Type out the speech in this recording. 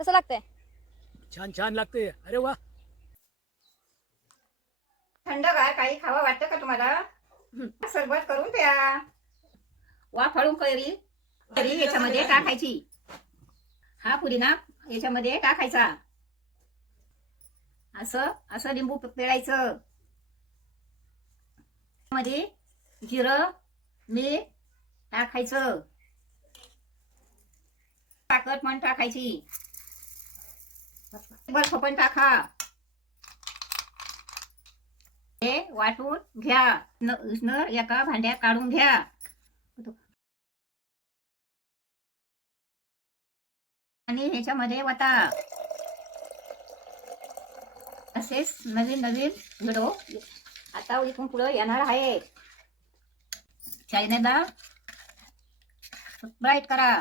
कसं लागतंय? छान छान लागते. अरे वा. थंडगार काही खावं वाटतं का तुम्हाला? सरबत करून प्या. वाफाळून कैरी कैरी याच्यामध्ये टाकायची. हा पुदिना याच्यामध्ये टाकायचा. असं असं लिंबू पिळायचं. मध्ये जिरं मीठ टाकायचं. साखर पण टाकायची. बर्फ पण टाका. हे वाटून घ्या. उसनं एका भांड्यात काढून घ्या. आणि ह्याच्यामध्ये वता. असेच नवीन नवीन व्हिडिओ आता इथून पुढे येणार आहे. चॅनलला सबस्क्राईब करा.